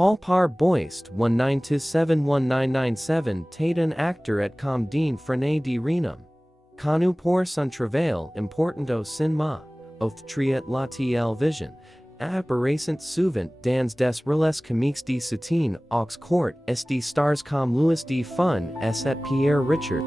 Paul par Boist 19271997 Tate un actor et com din frenet de renum. Conu pour son travail important au cinéma, oth triet la vision. Apparaissant souvent dans des rôles comiques de soutien aux court, st stars comme Louis de Fun et Pierre Richard.